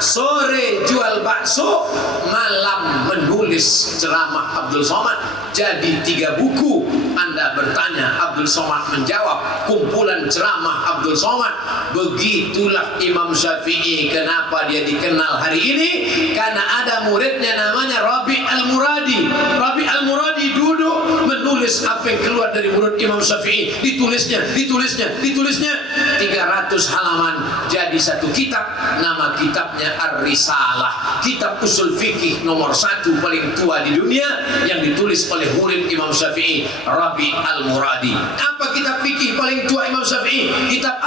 sore jual bakso, malam menulis ceramah Abdul Somad. Jadi 3 buku. Anda bertanya, Abdul Somad menjawab, kumpulan ceramah Abdul Somad. Begitulah Imam Syafi'i. Kenapa dia dikenal hari ini? Karena ada muridnya namanya Rabi Al-Muradi. Rabi Al-Muradi duduk menulis apa yang keluar dari murid Imam Syafi'i. Ditulisnya 300 halaman jadi satu kitab. Nama kitabnya Ar-Risalah, kitab usul fikih nomor 1 paling tua di dunia, yang ditulis oleh murid Imam Syafi'i, Rabi Al-Muradi. Apa kitab fikih paling tua Imam Syafi'i? Kitab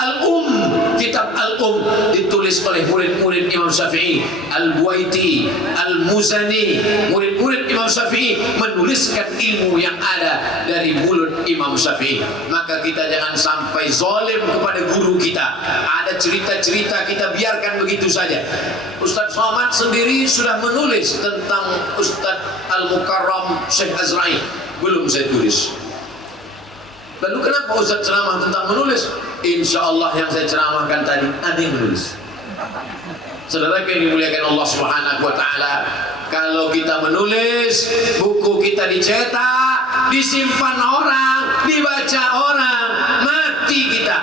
Kitab Al-Um ditulis oleh murid-murid Imam Syafi'i, Al-Buaiti, Al-Muzani. Murid-murid Imam Syafi'i menuliskan ilmu yang ada dari mulut Imam Syafi'i. Maka kita jangan sampai zalim kepada guru kita. Ada cerita-cerita kita biarkan begitu saja. Ustaz Somad sendiri sudah menulis tentang Ustaz Al-Mukarram Syekh Azra'i. Belum saya tulis. Lalu kenapa Ustaz ceramah tentang menulis? Insya Allah yang saya ceramahkan tadi ada yang menulis. Saudara yang dimuliakan Allah Subhanahu wa Ta'ala, kalau kita menulis, buku kita dicetak, disimpan orang, dibaca orang, mati hati kita.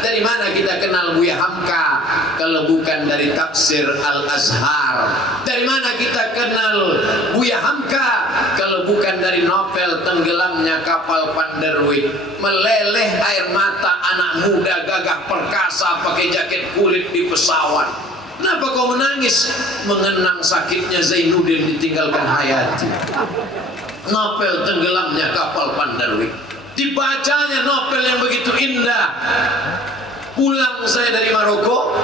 Dari mana kita kenal Buya Hamka kalau bukan dari tafsir Al-Azhar? Dari mana kita kenal Buya Hamka kalau bukan dari novel Tenggelamnya Kapal Panderwit? Meleleh air mata anak muda gagah perkasa pakai jaket kulit di pesawat. Kenapa kau menangis? Mengenang sakitnya Zainuddin ditinggalkan Hayati. Novel Tenggelamnya Kapal Panderwit. Dibacanya novel yang begitu indah. Pulang saya dari Maroko,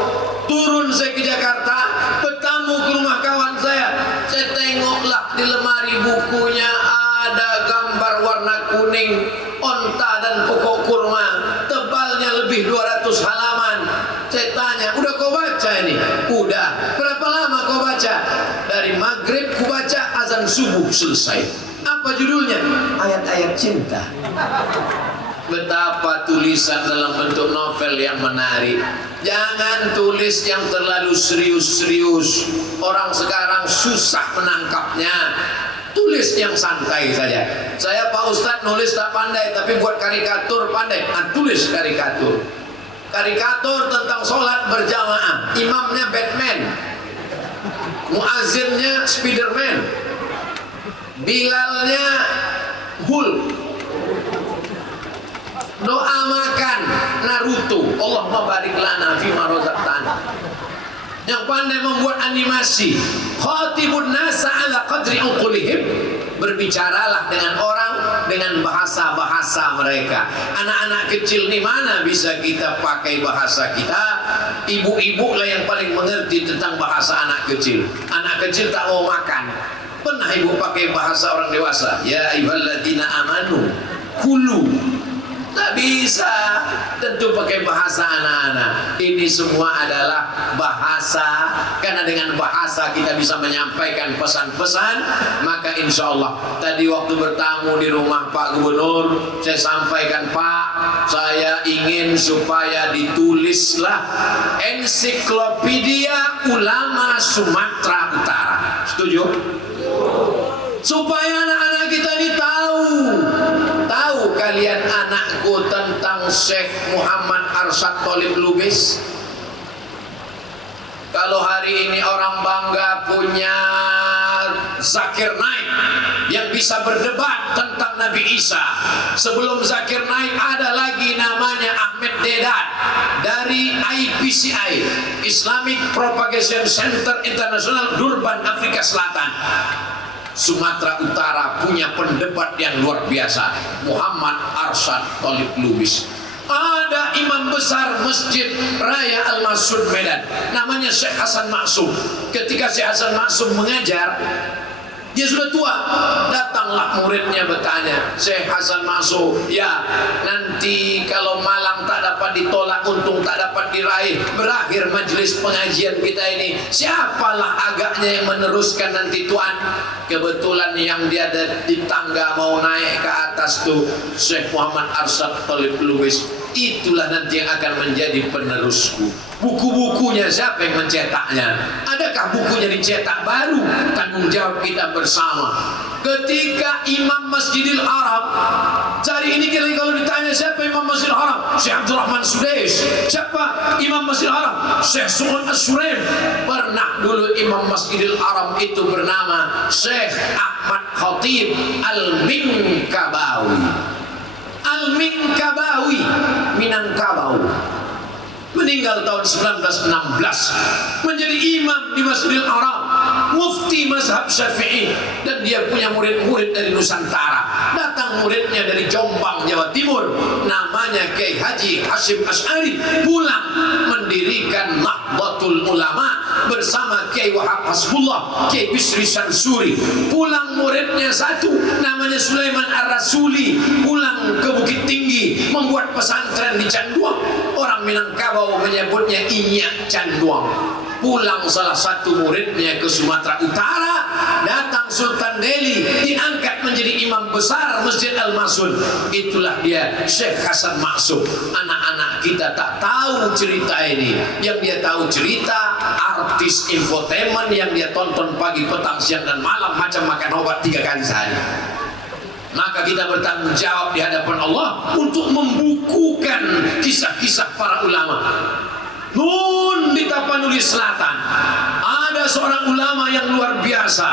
turun saya ke Jakarta, bertamu ke rumah kawan saya. Saya tengoklah di lemari bukunya ada gambar warna kuning, onta dan pokok kurma, tebalnya lebih 200 halaman. Saya tanya, udah kau baca ini? Udah. Berapa lama kau baca? Dari maghrib ku baca, azan subuh selesai. Apa judulnya? Ayat-ayat cinta. Betapa tulisan dalam bentuk novel yang menarik. Jangan tulis yang terlalu serius-serius. Orang sekarang susah menangkapnya. Tulis yang santai saja. Saya Pak Ustadz nulis tak pandai, tapi buat karikatur pandai. Tulis karikatur. Karikatur tentang sholat berjamaah. Imamnya Batman, muazzinnya Spiderman, Bilalnya Hulk, doa makan Naruto, Allahumma barik lana fima razaqtana. Yang pandai membuat animasi, khatibun nasa ala qadri uqulihim, berbicaralah dengan orang dengan bahasa-bahasa mereka. Anak-anak kecil nih mana bisa kita pakai bahasa kita? Ibu-ibu lah yang paling mengerti tentang bahasa anak kecil. Anak kecil tak mau makan, pernah ibu pakai bahasa orang dewasa? Ya ayyuhalladzina amanu kulu. Tak bisa, tentu pakai bahasa anak-anak. Ini semua adalah bahasa, karena dengan bahasa kita bisa menyampaikan pesan-pesan. Maka insya Allah tadi waktu bertamu di rumah Pak Gubernur, saya sampaikan, Pak, saya ingin supaya ditulislah ensiklopedia ulama Sumatera Utara. Setuju? Supaya anak-anak kita ini tahu kalian anakku tentang Syekh Muhammad Arsyad Thalib Lubis. Kalau hari ini orang bangga punya Zakir Naik yang bisa berdebat tentang Nabi Isa. Sebelum Zakir Naik ada lagi namanya Ahmed Dedat dari IPCI, Islamic Propagation Center International, Durban, Afrika Selatan. Sumatera Utara punya pendebat yang luar biasa, Muhammad Arsyad Thalib Lubis. Ada imam besar Masjid Raya Al-Masud Medan, namanya Syekh Hasan Maksum. Ketika Syekh Hasan Maksum mengajar, dia sudah tua, datanglah muridnya bertanya, Syekh Hasan Maksum, ya nanti kalau malang tak dapat ditolak, untung tak dapat diraih, berakhir majelis pengajian kita ini, siapalah agaknya yang meneruskan nanti Tuan? Kebetulan yang dia ada di tangga mau naik ke atas tuh Syekh Muhammad Arsyad Thalib Lubis. Itulah nanti yang akan menjadi penerusku. Buku-bukunya siapa yang mencetaknya? Adakah bukunya dicetak baru? Tanggung jawab kita bersama. Ketika Imam Masjidil Haram, hari ini kalau ditanya siapa Imam Masjidil Haram, Syekh Abdurrahman Sudais. Siapa Imam Masjidil Haram? Syekh Su'ud As-Suraim. Pernah dulu Imam Masjidil Haram itu bernama Syekh Ahmad Khatib Al-Minkabawi. Al-Minkabawi, Minangkabau. Meninggal tahun 1916, menjadi imam di Masjidil Haram, mufti mazhab Syafi'i, dan dia punya murid-murid dari Nusantara. Datang muridnya dari Jombang, Jawa Timur, namanya Kiai Haji Hashim Asy'ari, pulang mendirikan Nahdlatul Ulama bersama Kiai Wahab Hasbullah, Kiai Bisri Sansuri. Pulang muridnya satu, namanya Sulaiman Ar-Rasuli, pulang ke Bukit Tinggi membuat pesantren di Canduang. Orang Minangkabau menyebutnya Inyak Canduang. Pulang salah satu muridnya ke Sumatera Utara, datang Sultan Delhi, diangkat menjadi imam besar Masjid Al-Masud. Itulah dia Syekh Hasan Maksum. Anak-anak kita tak tahu cerita ini. Yang dia tahu cerita artis infotainment yang dia tonton pagi, petang, siang dan malam, macam makan obat 3 kali sehari. Maka kita bertanggung jawab di hadapan Allah untuk membukukan kisah-kisah para ulama. Nun di Tapanuli Selatan ada seorang ulama yang luar biasa.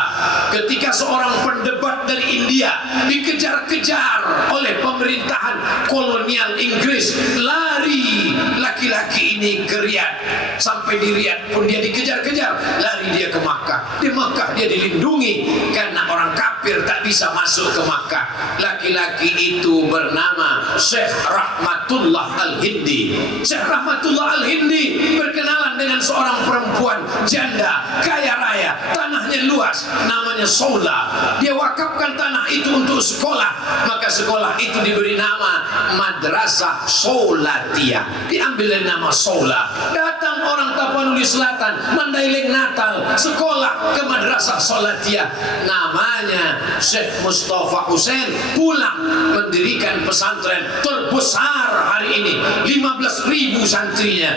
Ketika seorang pendebat dari India dikejar-kejar oleh pemerintahan kolonial Inggris, lari laki-laki ini ke Riyadh. Sampai di Riyadh pun dia dikejar-kejar, lari dia ke Makkah. Di Makkah dia dilindungi karena orang kafir tak bisa masuk ke Makkah. Laki-laki itu bernama Syekh Rahmatullah Al-Hindi. Syekh Rahmatullah Al-Hindi berkenalan dengan seorang perempuan janda kaya raya, tanahnya luas, namanya Saula. Dia wakafkan tanah itu untuk sekolah, maka sekolah itu diberi nama Madrasah Saulatiyah, diambil dari nama Saula. Datang orang Tapanuli Selatan mandailing Natal, sekolah ke Madrasah Saulatiyah, namanya Syekh Mustafa Hussein, pulang mendirikan pesantren terbesar hari ini, 15.000 santrinya,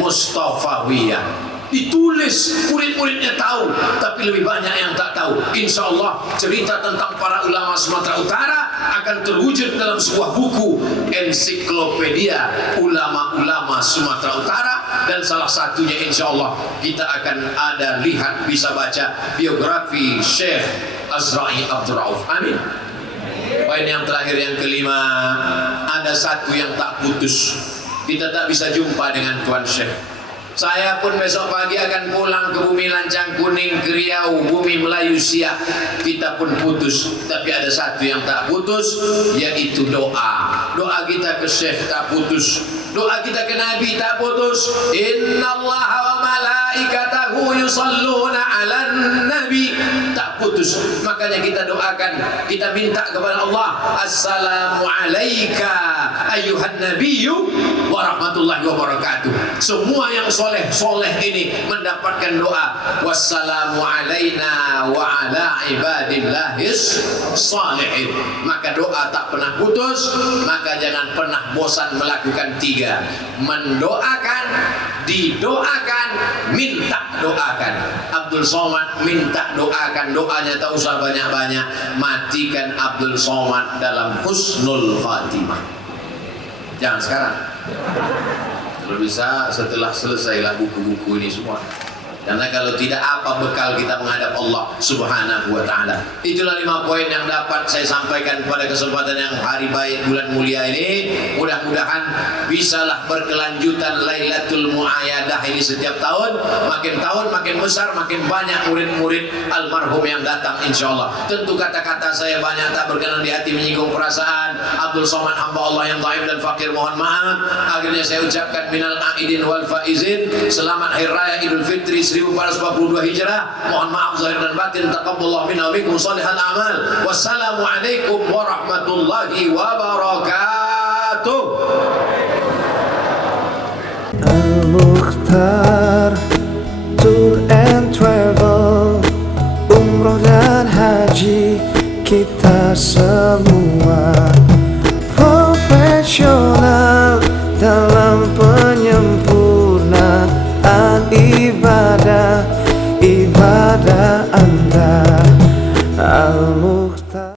Mustafawiyah. Ditulis, murid-muridnya tahu, tapi lebih banyak yang tak tahu. Insya Allah cerita tentang para ulama Sumatera Utara akan terwujud dalam sebuah buku, ensiklopedia ulama-ulama Sumatera Utara, dan salah satunya insya Allah kita akan ada lihat, bisa baca biografi Syekh Azra'i Abdul Rauf. Amin. Poin yang terakhir, yang kelima, ada satu yang tak putus. Kita tak bisa jumpa dengan Tuan Syekh. Saya pun besok pagi akan pulang ke bumi Lancang Kuning, ke Riau, bumi Melayu Siak. Kita pun putus, tapi ada satu yang tak putus, yaitu doa. Doa kita ke Syekh tak putus, doa kita ke Nabi tak putus. Innallaha wa malaikatahu yusalluna 'alan nabi, tak putus. Makanya kita doakan, kita minta kepada Allah, assalamu alayka ayyuhan nabiyyu wa rahmatullahi wa barakatuh. Semua yang soleh-soleh ini mendapatkan doa, wassalamu alaina wa ala ibadillahis salihin. Maka doa tak pernah putus. Maka jangan pernah bosan melakukan tiga: mendoakan, didoakan, minta doakan. Abdul Somad minta doakan, doanya tak usah banyak-banyak. Matikan Abdul Somad dalam husnul khatimah. Jangan sekarang, kalau bisa setelah selesailah buku-buku ini semua. Karena kalau tidak, apa bekal kita menghadap Allah Subhanahu wa ta'ala. Itulah 5 poin yang dapat saya sampaikan pada kesempatan yang hari baik bulan mulia ini. Mudah-mudahan bisalah berkelanjutan Lailatul Mu'ayyadah ini setiap tahun. Makin tahun makin besar, makin banyak murid-murid almarhum yang datang insyaallah. Tentu kata-kata saya banyak tak berkenan di hati, menyinggung perasaan Abdul Somad, hamba Allah yang dhaif dan fakir, mohon maaf. Akhirnya saya ucapkan minal aidin wal faizin, selamat hari raya Idul Fitri 1442 Hijrah. Mohon maaf zahir dan batin. Taqabbalallahu minna wa minkum shalihal a'mal. Wassalamualaikum warahmatullahi wabarakatuh. Al-Mukhtar Tour and Travel, umroh dan haji kita semua profesional.